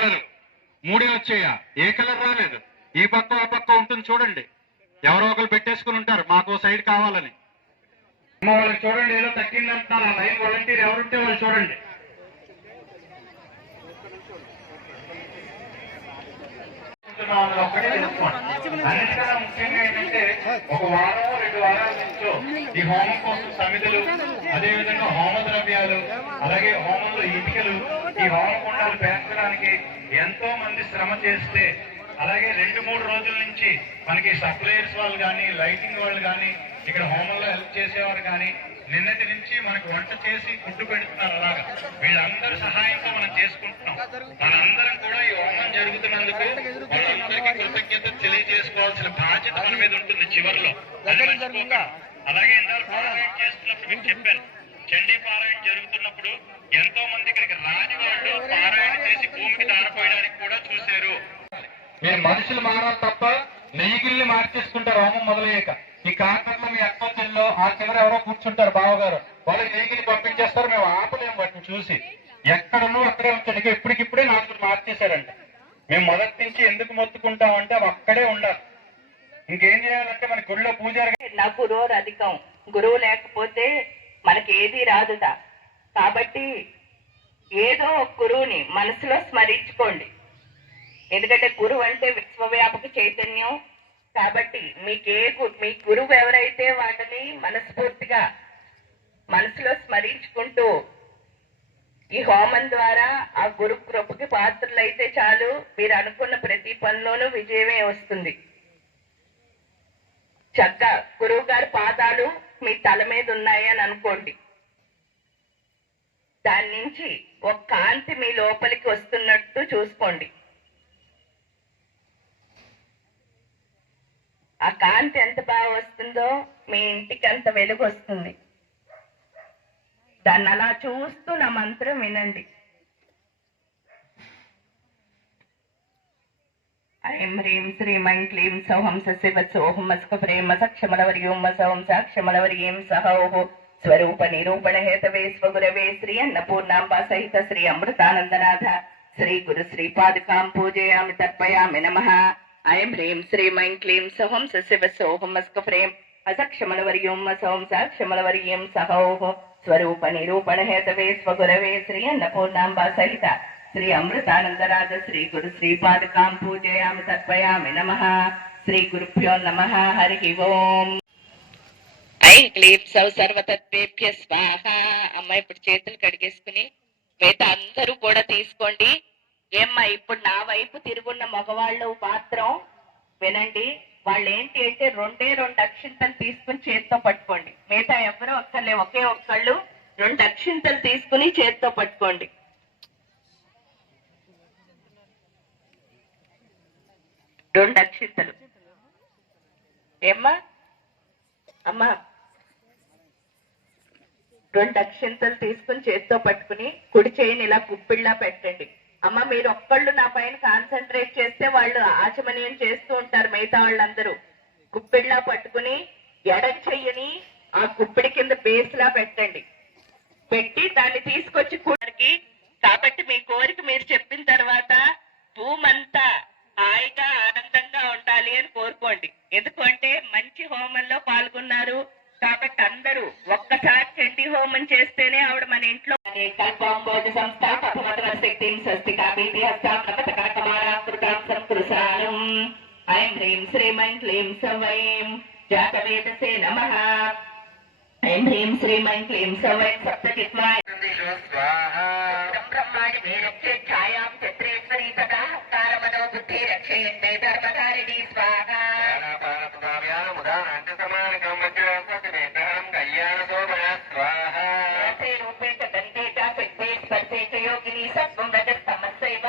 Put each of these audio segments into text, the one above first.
Colour. మూడే వచ్చాయా? ఏ colour రాలేదు. ఈ పక్క ఆ పక్క ఉంటుంది చూడండి. ఎవరో ఒకరు పెట్టేసుకుని ఉంటారు. మాకు సైడ్ కావాలని. అమ్మ వాళ్ళకి చూడండి ఏదో తగ్గిందంటున్నారు ఆ లైన్ వాలంటీర్ ఎవరుంటే వాళ్ళు చూడండి. ఒక్కటే తెలుసుకోండి. అన్నిటికన్నా ముఖ్యంగా ఏంటంటే ఒక వారం రెండు వారాల నుంచో ఈ హోమం కోసం సమితులు అదే విధంగా హోమ ద్రవ్యాలు అలాగే హోమంలో ఇటుకలు ఈ హోమ కుండాలు పేర్చడానికి ఎంతో మంది శ్రమ చేస్తే అలాగే రెండు మూడు రోజుల నుంచి మనకి సప్లయర్స్ వాళ్ళు కానీ లైటింగ్ వాళ్ళు కానీ ఇక్కడ హోమంలో హెల్ప్ చేసేవారు కానీ నిన్నటి నుంచి మనకు వంట చేసి ఫుడ్ పెడుతున్నారు అలాగా వీళ్ళందరి సహాయంతో మనం చేసుకుంటున్నాం మనందరం కూడా ఈ హోమం జరుగుతున్నందుకు వాళ్ళందరికీ కృతజ్ఞత తెలియజేసుకోవాల్సిన బాధ్యత మన మీద ఉంటుంది చివరిలో. అలాగే ఇందాక పారాయణ చేస్తున్నప్పుడు మీకు చెప్పాను. చండీ పారాయణ జరుగుతున్నప్పుడు ఎంతో మంది ఇక్కడికి రాజవాళ్ళు పారాయణ చేసి భూమికి దారిపోయడానికి కూడా చూశారు. మీరు మనుషులు మారాలి తప్ప నెయ్యిగిల్ని మార్చేసుకుంటారు హోమం మొదలయ్యాక. ఈ కాకర్లో మీ అక్క చెల్లో ఆ చివర ఎవరో కూర్చుంటారు బావగారు. వాళ్ళకి నెయ్యిగిల్ని పంపించేస్తారు మేము ఆపలేము వాటిని చూసి. ఎక్కడనూ అక్కడే ఉంచండి. ఇక ఇప్పటికిప్పుడే నాలుగు మార్చేశారంట. మేము మొదటి నుంచి ఎందుకు మొత్తుకుంటాం అంటే అవి అక్కడే ఉండాలి. ఇంకేం చేయాలంటే మన గుడిలో పూజారి నా గురువు అధికం. గురువు లేకపోతే మనకి ఏది రాదుట. కాబట్టి ఏదో ఒక గురువుని మనసులో స్మరించుకోండి. ఎందుకంటే గురువు అంటే విశ్వవ్యాపక చైతన్యం. కాబట్టి మీకు ఏ మీ గురువు ఎవరైతే వాటిని మనస్ఫూర్తిగా మనసులో స్మరించుకుంటూ ఈ హోమం ద్వారా ఆ గురు కృపకి పాత్రలైతే చాలు. మీరు అనుకున్న ప్రతి పనిలోనూ విజయమే వస్తుంది. చక్క గురువు గారి పాదాలు మీ తల మీద ఉన్నాయని అనుకోండి. దాని నుంచి ఒక కాంతి మీ లోపలికి వస్తున్నట్టు చూసుకోండి. ఆ కాంతి ఎంత బాగా వస్తుందో మీ ఇంటికి అంత వెలుగు వస్తుంది. దాన్ని అలా చూస్తూ నా మంత్రం వినండి. ఐం హ్రీం శ్రీమైం క్లీం సౌహం సశివ సోహం మస్క ప్రేమ సక్షమలవర్యోం సౌం సాక్షమలవర్యేం సహోహ స్వరూప నిరూపణ హేతవే స్వగురవే శ్రీ అన్నపూర్ణాంబ సహిత శ్రీ అమృతానందనాథ. శ్రీ గురు శ్రీ పాదుకాం పూజయామి తర్పయామి నమ. ఐం హ్రీం శ్రీమైం క్లీం సౌహం సశివ సోహం మస్క ప్రేమ అసక్షమలవర్యం సౌం సాక్షమలవర్యేం సహోహో స్వరూప నిరూపణ హేతవే స్వగురవే శ్రీ అన్నపూర్ణాంబ సహిత. శ్రీ అమృతానందరాజ శ్రీ గురు శ్రీపాదకాం పూజయామి తత్వయామి నమ. శ్రీ గురుభ్యో నమ. హరి ఓం. ఐ క్లీప్ సౌ సర్వతత్వేభ్య స్వాహ. అమ్మ ఇప్పుడు చేతులు కడిగేసుకుని మిగతా అందరూ కూడా తీసుకోండి. ఏమ్మా ఇప్పుడు నా వైపు తిరుగున్న మగవాళ్ళు మాత్రం వినండి. వాళ్ళు ఏంటి అంటే రెండే రెండు అక్షింతలు తీసుకుని చేత్తో పట్టుకోండి. మిగతా ఎవరో ఒక్కర్లే ఒకే ఒక్కళ్ళు రెండు అక్షింతలు తీసుకుని చేత్తో పట్టుకోండి. రెండు అక్షింతలు. ఏమ్మా? అమ్మా. రెండు అక్షింతలు తీసుకుని చేత్తో పట్టుకుని కుడి చేయిని ఇలా కుప్పిళ్ళా పెట్టండి. అమ్మ మీరు ఒక్కళ్ళు నా పైన కాన్సన్ట్రేట్ చేస్తే వాళ్ళు ఆచమనీయం చేస్తూ ఉంటారు మిగతా వాళ్ళందరూ. గుప్పిడిలా పట్టుకుని ఎడం చెయ్యని ఆ గుప్పిడి కింద బేస్ లా పెట్టండి. పెట్టి దాన్ని తీసుకొచ్చి కూడరికి కాబట్టి మీ కోరిక మీరు చెప్పిన తర్వాత భూమంతా హాయిగా ఆనందంగా ఉండాలి అని కోరుకోండి ఎందుకంటే మంచి హోమంలో పాల్గొన్నారు కాబట్టి అందరూ ఒక్కసారి చండీ హోమం చేస్తేనే ఆవిడ మన ఇంట్లో కల్పాంబోజ సంస్థాపన శక్తి స్వస్తికా బీతి హస్తాం నమత కనకమారాకృతాం సంకృసారం ఐం హ్రీం శ్రీం ఐం క్లీం సవైం జాతవేదసే నమః ఐం హ్రీం శ్రీం ఐం క్లీం సవైం సప్తచిత్వాయ బ్రహ్మాణి మేరక్షే ఛాయాం చత్రేశ్వరీ తదా హస్తారమనో బుద్ధి రక్షయంతే ధర్మధారిణి స్వాహ రసే రూపే చ దంతే చ శక్తే స్పర్శే చ యోగిని సత్వం రజస్తమస్సైవ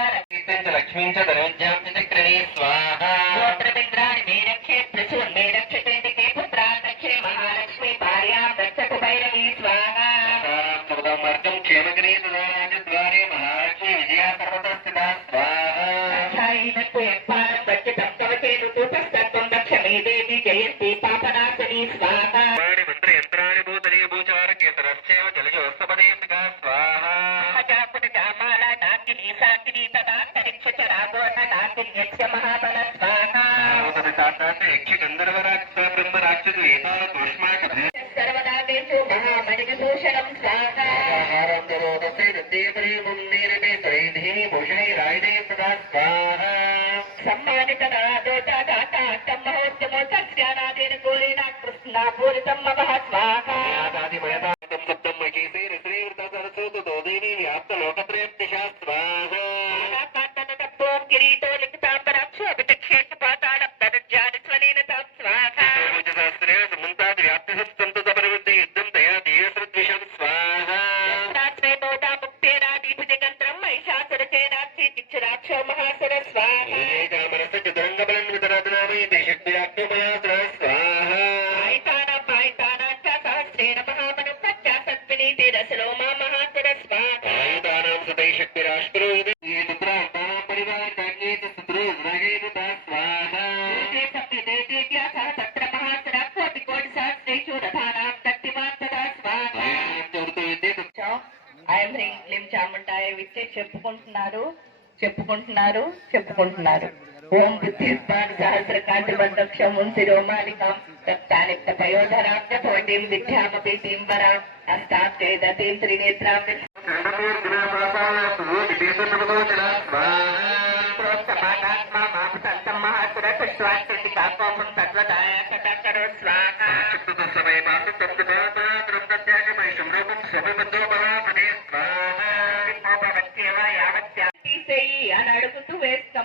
లక్ష్మీం చ ధనుజ్యాం చ చక్రణీ స్వాహ గోత్రమింద్రాణి మే రక్షే ప్రసూన్ మే రక్షతే తే పుత్రాన్ రక్షే మహాలక్ష్మి భార్యాం రక్షతు భైరవీ స్వాహ. మార్గం క్షేమగిరి ద్వారే మహాలక్ష్మి విజయా స్వాహ యత్పానం రక్ష మే దేవి జయంతి పాపనాశని స్వాహ. సమ్మానిత నాదోటాటాటం మహోద్యమో సస్యానాదేన గోళేన కృష్ణ పూరితం మమ స్వాహా. చెప్పుకుంటున్నారు. చెప్పుకుంటున్నారు. చెప్పుకుంటున్నారు. ఓం బుద్ధిస్మాన్ సహస్ర కాంతి బంధక్షం శిరోమాలికాం. రక్తానిక్త పయోధరాజ్ఞ పోటీం విద్యామపి తీంబరాం అష్టాక్షేదతీం త్రినేత్రాం ప్రోత్తమానాత్మా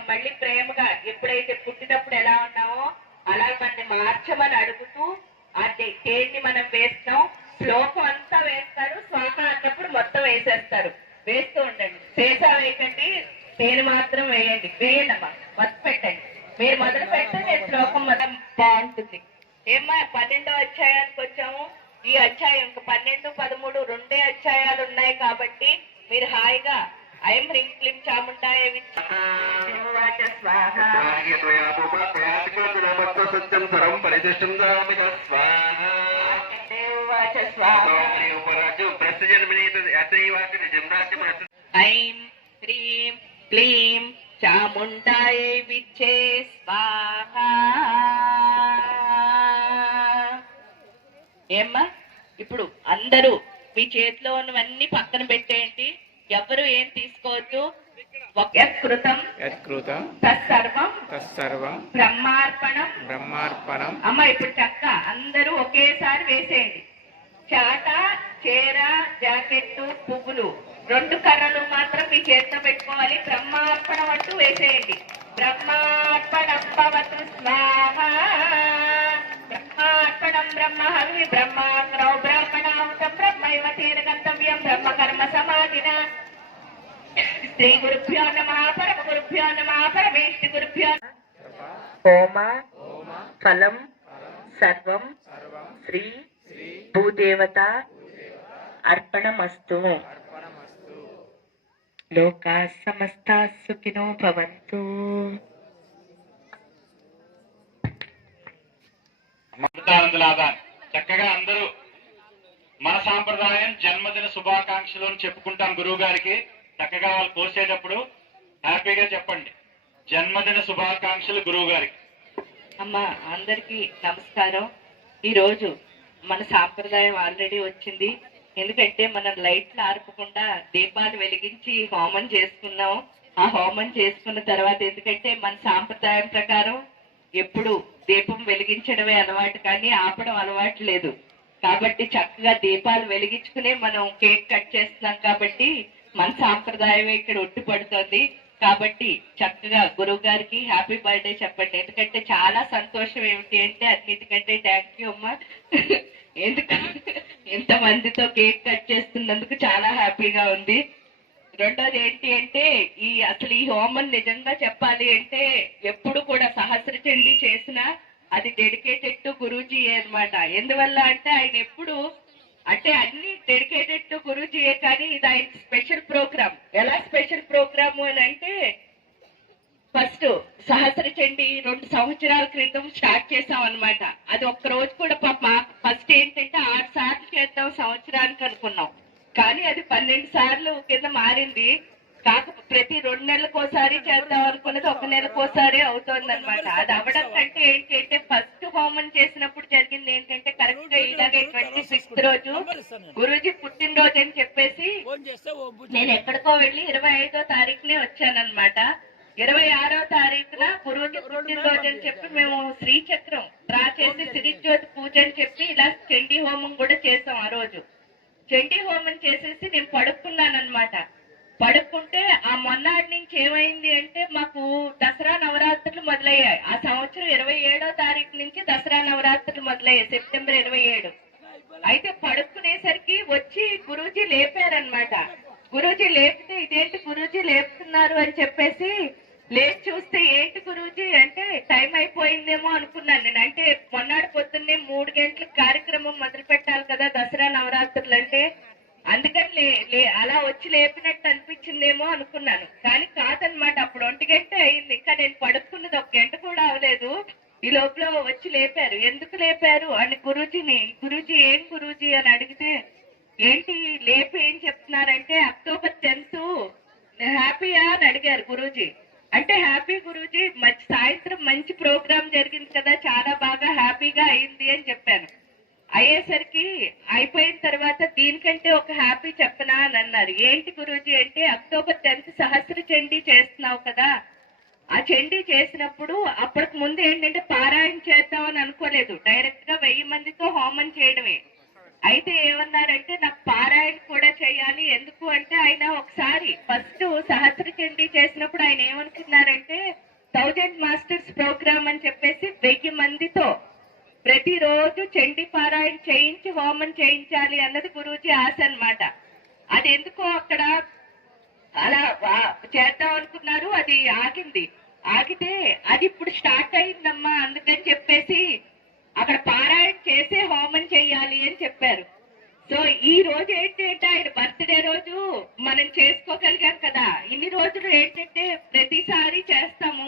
మళ్ళీ ప్రేమగా ఎప్పుడైతే పుట్టినప్పుడు ఎలా ఉన్నామో అలా మనని మార్చమని అడుగుతూ ఆ దే- దేన్ని మనం వేస్తాం శ్లోకం అంతా వేస్తారు శ్లోకం అన్నప్పుడు మొత్తం వేసేస్తారు. వేస్తూ ఉండండి. శేషా వేయకండి తేను మాత్రం వేయండి. వేయండి అమ్మా పరిదృష్టం దేవాచ స్వాహ ఐం హ్రీం క్లీం చాముండాయ విచ్చే స్వాహ. ఏమ్మా ఇప్పుడు అందరూ మీ చేతిలో ఉన్నవన్నీ పక్కన పెట్టేయండి. ఎవరు ఏం తీసుకోవద్దు? కృతం యత్కృతం. తత్సర్వం. తత్సర్వం. బ్రహ్మార్పణం. బ్రహ్మార్పణం. అమ్మ ఇప్పుడు చక్క. అందరూ ఒకేసారి వేసేయండి. చాట చీర జాకెట్టు పువ్వులు. రెండు కర్రలు మాత్రం మీ చేతిలో పెట్టుకోవాలి. బ్రహ్మార్పణం అంటూ వేసేయండి. బ్రహ్మార్పణం భవతు స్వాహ. బ్రహ్మార్పణం బ్రహ్మహవి బ్రహ్మాగ్రౌ బ్రహ్మణాంతం బ్రహ్మైవ తేన గంతవ్యం బ్రహ్మ కర్మ సమాధిన. శ్రీ గురుభ్యో నమ పరమ గురుభ్యో నమ పరమేష్టి గురుభ్యో హోమ ఫలం సర్వం శ్రీ భూదేవత అర్పణమస్తు. లోకా సమస్త సుఖినో భవంతు. చక్కగా అందరూ మన సాంప్రదాయం జన్మదిన శుభాకాంక్షలు అని చెప్పుకుంటాం గురువు గారికి చక్కగా వాళ్ళు కోసేటప్పుడు హ్యాపీగా చెప్పండి. జన్మదిన శుభాకాంక్షలు గురువు గారికి అమ్మ అందరికీ నమస్కారం. ఈరోజు మన సాంప్రదాయం ఆల్రెడీ వచ్చింది. ఎందుకంటే మనం లైట్లు ఆర్పకుండా దీపాలు వెలిగించి హోమం చేసుకున్నాం. ఆ హోమం చేసుకున్న తర్వాత ఎందుకంటే మన సాంప్రదాయం ప్రకారం ఎప్పుడు దీపం వెలిగించడమే అలవాటు కానీ ఆపడం అలవాటు లేదు. కాబట్టి చక్కగా దీపాలు వెలిగించుకునే మనం కేక్ కట్ చేస్తున్నాం కాబట్టి మన సాంప్రదాయం ఇక్కడ ఒట్టి పడుతోంది. కాబట్టి చక్కగా గురువు గారికి హ్యాపీ బర్త్డే చెప్పండి. ఎందుకంటే చాలా సంతోషం ఏమిటి అంటే అన్నిటికంటే థ్యాంక్ యూ అమ్మా. ఎందుకంటే ఎంత మందితో కేక్ కట్ చేస్తున్నందుకు చాలా హ్యాపీగా ఉంది. రెండోది ఏంటి అంటే ఈ అసలు ఈ హోమం నిజంగా చెప్పాలి అంటే ఎప్పుడు కూడా సహస్ర చండీ చేసినా అది డెడికేటెడ్ టు గురూజీ అన్నమాట. ఎందువల్ల అంటే ఆయన ఎప్పుడు అంటే అన్ని డెడికేటెడ్ టు గురుజీయే కానీ ఇది ఆయన స్పెషల్ ప్రోగ్రామ్ ఎలా స్పెషల్ ప్రోగ్రామ్ అని అంటే ఫస్ట్ సహస్ర చండి రెండు సంవత్సరాల క్రితం స్టార్ట్ చేసాం అన్నమాట. అది ఒక్క రోజు కూడా పాప ఫస్ట్ ఏంటంటే ఆరు సార్లు చేద్దాం సంవత్సరానికి అనుకున్నాం. కానీ అది పన్నెండు సార్లు కింద మారింది. కాక ప్రతి రెండు నెలలకోసారి చేద్దాం అనుకున్నది ఒక నెలకోసారి అవుతోంది అనమాట అది అవ్వడం కంటే ఏంటి అంటే ఫస్ట్ హోమం చేసినప్పుడు జరిగింది ఏంటంటే కరెక్ట్గా ఇలాగే ట్వంటీ సిక్స్త్ రోజు గురూజీ పుట్టినరోజు అని చెప్పేసి నేను ఎక్కడికో వెళ్ళి ఇరవై ఐదో తారీఖునే వచ్చానన్నమాట. ఇరవై ఆరో తారీఖున గురువుజీ పుట్టినరోజు అని చెప్పి మేము శ్రీచక్రం డ్రా చేసి సిరిజ్యోతి పూజ అని చెప్పి ఇలా చండీ హోమం కూడా చేసాం ఆ రోజు. చండీ హోమం చేసేసి నేను పడుకున్నాను అనమాట పడుకుంటే ఆ మొన్నటి నుంచి ఏమైంది అంటే మాకు దసరా నవరాత్రులు మొదలయ్యాయి. ఆ సంవత్సరం ఇరవై ఏడో తారీఖు నుంచి దసరా నవరాత్రులు మొదలయ్యాయి సెప్టెంబర్ ఇరవై ఏడు. అయితే పడుకునేసరికి వచ్చి గురూజీ లేపారనమాట గురూజీ లేపితే ఇదేంటి గురూజీ లేపుతున్నారు అని చెప్పేసి లేచి చూస్తే ఏంటి గురూజీ అంటే టైం అయిపోయిందేమో అనుకున్నాను నేను. అంటే మొన్నటి పొద్దున్నే మూడు గంటలకు కార్యక్రమం మొదలు పెట్టాలి కదా దసరా నవరాత్రులు అంటే అందుకని లే- లే- అలా వచ్చి లేపినట్టు అనిపించిందేమో అనుకున్నాను. కానీ కాదనమాట అప్పుడు ఒంటి గంట అయింది. ఇంకా నేను పడుకున్నది ఒక గంట కూడా అవలేదు ఈ లోపల వచ్చి లేపారు. ఎందుకు లేపారు? అని గురూజీని గురూజీ ఏం గురూజీ అని అడిగితే ఏంటి లేపి ఏం చెప్తున్నారంటే అక్టోబర్ టెన్త్ హ్యాపీయా అని అడిగారు గురూజీ. అంటే హ్యాపీ గురూజీ మంచి సాయంత్రం మంచి ప్రోగ్రామ్ జరిగింది కదా చాలా బాగా హ్యాపీగా అయింది అని చెప్పాను. అయ్యేసరికి అయిపోయిన తర్వాత దీనికంటే ఒక హ్యాపీ చెప్పనా అని అన్నారు. ఏంటి గురూజీ అంటే అక్టోబర్ టెన్త్ సహస్ర చండీ చేస్తున్నావు కదా. ఆ చండీ చేసినప్పుడు అప్పటికి ముందు ఏంటంటే పారాయణ చేద్దామని అనుకోలేదు. డైరెక్ట్గా వెయ్యి మందితో హోమం చేయడమే. అయితే ఏమన్నారంటే నాకు పారాయణ కూడా చేయాలి. ఎందుకు అంటే ఆయన ఒకసారి ఫస్ట్ సహస్ర చండీ చేసినప్పుడు ఆయన ఏమనుకున్నారంటే థౌజండ్ మాస్టర్స్ ప్రోగ్రామ్ అని చెప్పేసి వెయ్యి మందితో ప్రతిరోజు చండి పారాయణ చేయించి హోమం చేయించాలి అన్నది గురూజీ ఆశ అన్నమాట. అది ఎందుకో అక్కడ అలా చేద్దాం అనుకున్నారు అది ఆగింది. ఆగితే అది ఇప్పుడు స్టార్ట్ అయిందమ్మా అందుకని చెప్పేసి అక్కడ పారాయణ చేసే హోమం చెయ్యాలి అని చెప్పారు. సో ఈ రోజు ఏంటంటే ఆయన బర్త్డే రోజు మనం చేసుకోగలిగాం కదా. ఇన్ని రోజులు ఏంటంటే ప్రతిసారి చేస్తాము.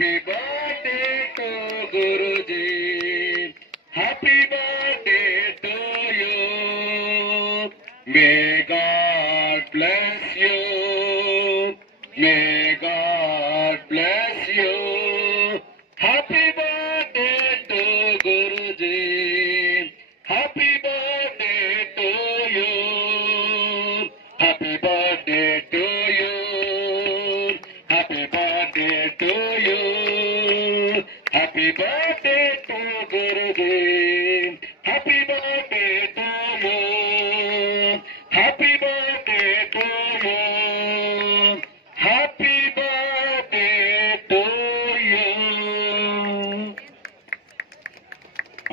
Happy birthday to Guruji. Happy birthday to you. May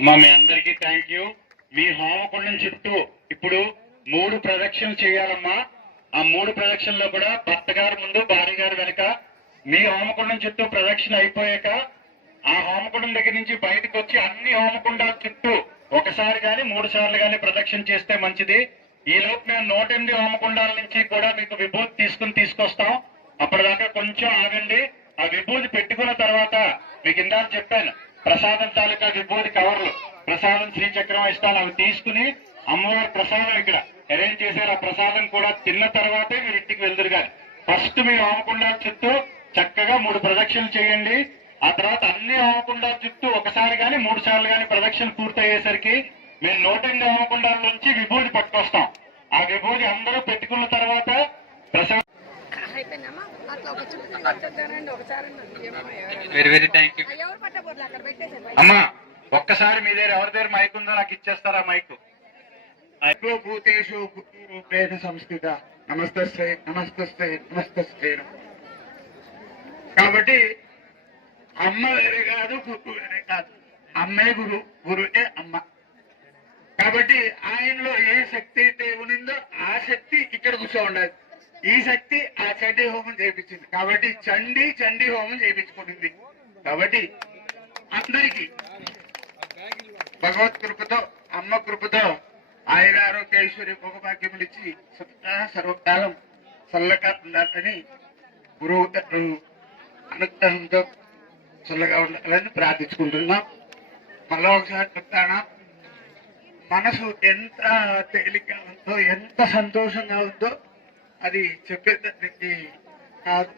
మా మీ అందరికీ థ్యాంక్ యూ మీ హోమకుండం చుట్టూ ఇప్పుడు మూడు ప్రదక్షిణలు చేయాలమ్మా. ఆ మూడు ప్రదక్షిణలో కూడా భర్త గారు ముందు భార్య గారు వెనక మీ హోమకుండం చుట్టూ ప్రదక్షిణ అయిపోయాక ఆ హోమకుండం దగ్గర నుంచి బయటకు వచ్చి అన్ని హోమకుండాల చుట్టూ ఒకసారి గాని మూడు సార్లు గాని ప్రదక్షిణ చేస్తే మంచిది. ఈ లోపు మేము నూట ఎనిమిది హోమకుండాల నుంచి కూడా మీకు విభూతి తీసుకుని తీసుకొస్తాం. అప్పటిదాకా కొంచెం ఆగండి. ఆ విభూతి పెట్టుకున్న తర్వాత మీకు ఇందాక చెప్పాను ప్రసాదం తాలూకా విభూతి కవర్లు ప్రసాదం శ్రీచక్రం ఇష్టాలు అవి తీసుకుని అమ్మవారి ప్రసాదం ఇక్కడ అరేంజ్ చేశారు. ఆ ప్రసాదం కూడా తిన్న తర్వాతే మీరు ఇంటికి వెళ్దురు కానీ ఫస్ట్ మీరు హోమకుండా చుట్టూ చక్కగా మూడు ప్రదక్షిణలు చేయండి. ఆ తర్వాత అన్ని హోమకుండా చుట్టూ ఒకసారి కానీ మూడు సార్లు కానీ ప్రదక్షిణ పూర్తయ్యేసరికి మేము నూట ఎనిమిది నుంచి విభూతి పట్టుకొస్తాం. ఆ విభూతి అందరూ పెట్టుకున్న తర్వాత ప్రసాదం వెరీ వెరీ థ్యాంక్ యూ అమ్మా ఒక్కసారి మీ దగ్గర ఎవరి దగ్గర మైక్ ఉందో నాకు ఇచ్చేస్తారా మైక్? భూతేషు సంస్కృత. నమస్తస్తే నమస్తస్తే నమస్తస్తే. కాబట్టి అమ్మ వేరే కాదు గురువు వేరే కాదు. అమ్మే గురు గురువే అమ్మ. కాబట్టి ఆయనలో ఏ శక్తి అయితే ఉన్నిందో ఆ శక్తి ఇక్కడ కూర్చో ఉండాలి ఈ శక్తి ఆ చండీ హోమం చేయించింది. కాబట్టి చండీ చండీ హోమం చేయించుకుంటుంది. కాబట్టి అందరికి భగవత్ కృపతో అమ్మ కృపతో ఆయుర ఆరోగ్య ఐశ్వర్య భోగభాగ్యములు ఇచ్చి సర్వకాలం చల్లగా ఉండాలని గురువు గారు అనుగ్రహంతో చల్లగా ఉండాలని ప్రార్థించుకుంటున్నాం. మళ్ళా ఒకసారి చెప్తానా? మనసు ఎంత తేలిక ఉందో ఎంత సంతోషంగా ఉందో అది చెప్పేది కాదు.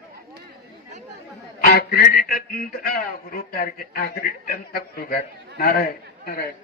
ఆ క్రెడిట్ అంతా గురువు గారికి ఆ క్రెడిట్ అంతా గురువు గారు నారాయణ నారాయణ.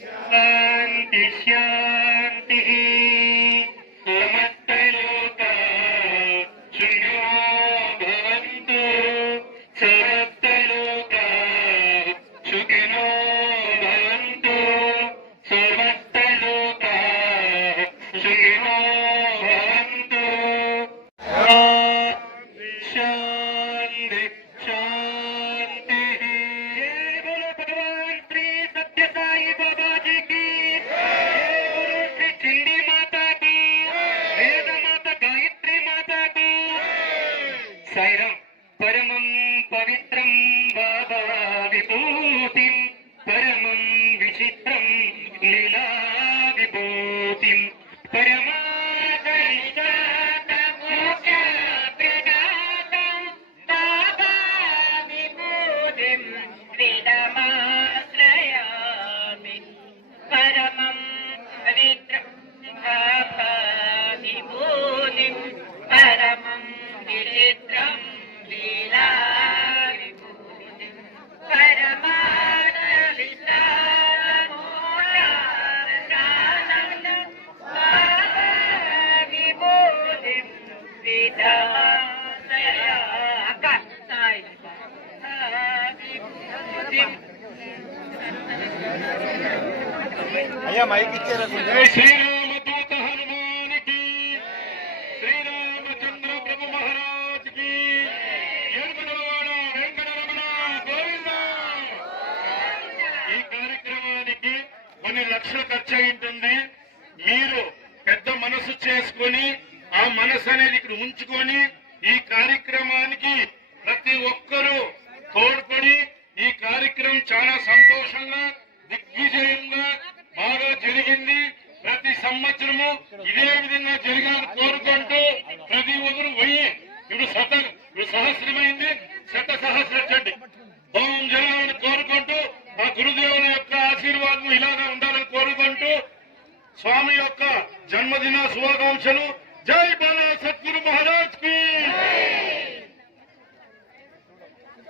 三滴香 Putin జై శ్రీరామదూత హనుమానికి శ్రీరామచంద్ర ప్రభు మహారాజ్కి ఏడుకొండలవాడ వెంకటరమణ గోవింద. ఈ కార్యక్రమానికి కొన్ని లక్షలు ఖర్చు ఉంటుంది మీరు పెద్ద మనసు చేసుకొని ఆ మనసు అనేది ఇక్కడ ఉంచుకొని ఈ కార్యక్రమానికి ప్రతి ఒక్కరూ తోడ్పడి ఈ కార్య ఇదే విధంగా జరగాలని కోరుకుంటూ ప్రతి ఒక్కరు పోయి ఇప్పుడు శత ఇప్పుడు సహస్రమైంది శత సహస్రించండి ఓం జరగాలని కోరుకుంటూ ఆ గురుదేవుల యొక్క ఆశీర్వాదం ఇలాగా ఉండాలని కోరుకుంటూ స్వామి యొక్క జన్మదిన శుభాకాంక్షలు. జై బాలా సద్గురు మహారాజ్కి.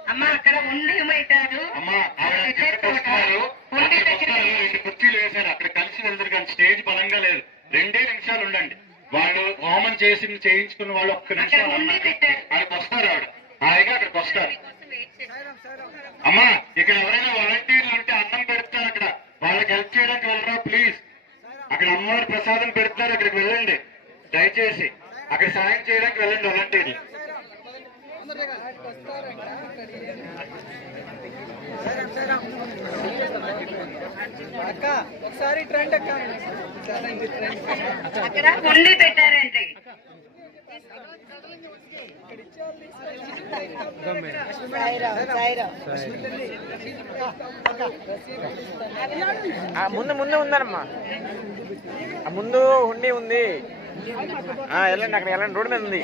అమ్మ అక్కడ ఉండి అమ్మా రెండు కుర్చీలు వేశారు. అక్కడ కలిసి వెళ్తారు కానీ స్టేజ్ బలంగా లేదు. రెండే నిమిషాలు ఉండండి. వాళ్ళు హోమం చేసి చేయించుకున్న వాళ్ళు ఒక్క నిమిషం. అక్కడికి వస్తారు ఆవిడ. హాయిగా అక్కడికి వస్తారు. అమ్మా ఇక్కడ ఎవరైనా వాలంటీర్లు ఉంటే అన్నం పెడతారు అక్కడ. వాళ్ళకి హెల్ప్ చేయడానికి వెళ్ళరా ప్లీజ్ అక్కడ అమ్మవారి ప్రసాదం పెడతారు అక్కడికి వెళ్ళండి. దయచేసి అక్కడ సాయం చేయడానికి వెళ్ళండి వాలంటీర్లు అక్క ఒకసారి ట్రెండ్ అక్క. అక్కడ ఉండి పెట్టారండి ముందు ముందు ఉందమ్మా ముందు హుండీ ఉంది. వెళ్ళండి అక్కడ వెళ్ళండి. రోడ్డు మీద ఉంది.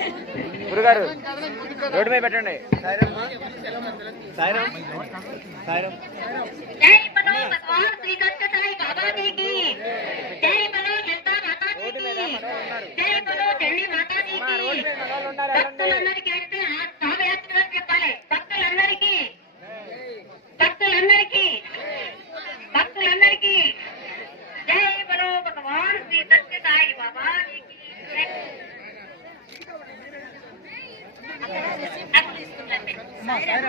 గురుగారు రోడ్డు మీద పెట్టండి. సాయిరామ్ సాయిరామ్ కేరళలో ఢిల్లీ మతానికి భక్తులందరికీ అంటే పాదయాత్ర చెప్పాలి. భక్తులందరికీ. భక్తులందరికీ. భక్తులందరికీ. జై భగవాన్ శ్రీ సత్య సాయి బాబా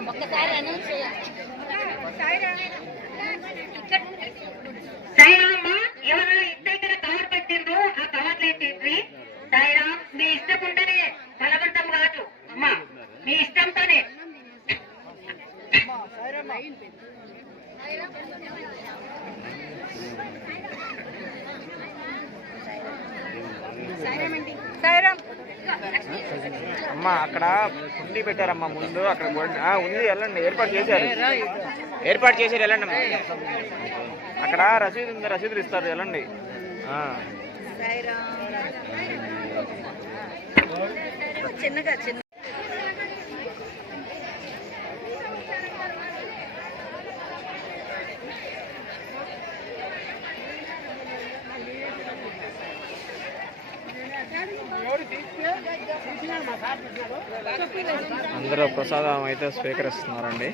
ఒక్కసారి అనౌన్స్ చేయాలి. పెట్టారమ్మా ముందు అక్కడ ఉంది వెళ్ళండి. ఏర్పాటు చేశారు. ఏర్పాటు చేశారు వెళ్ళండి అమ్మా అక్కడ రసీదు ఉంది రసీదులు ఇస్తారు వెళ్ళండి. ఆ. చిన్నగా చిన్న అందరూ ప్రసాదం అయితే స్వీకరిస్తున్నారండి